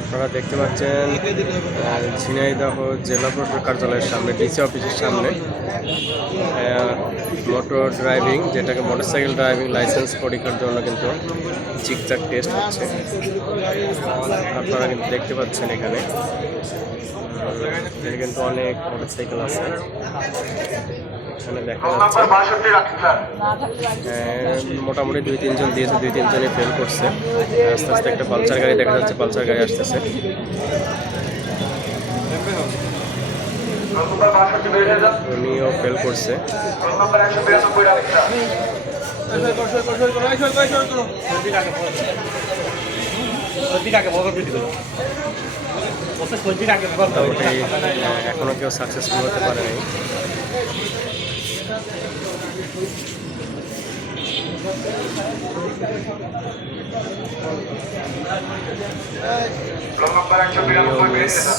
আপনারা দেখতে পাচ্ছেন ঝিনাইদহ জেলা প্রশাসক কার্যালয়ের সামনে, ডিসি অফিসের সামনে মোটর ড্রাইভিং, যেটাকে মোটরসাইকেল ড্রাইভিং লাইসেন্স পরীক্ষার জন্য কিন্তু জিগজ্যাগ টেস্ট হচ্ছে। আপনারা কিন্তু দেখতে পাচ্ছেন এখানে কিন্তু অনেক মোটরসাইকেল আছে। এখানে দেখা যাচ্ছে মোটামুটি 2-3 জন দিয়েছে, 2-3 জনই ফেল করছে। আস্তে আস্তে একটা পালসার গাড়ি দেখা যাচ্ছে, পালসার গাড়ি আসতেছে। উনিও ফেল করছে। এখনো কেউ সাকসেসফুল হতে পারেনি। লাইসেন্স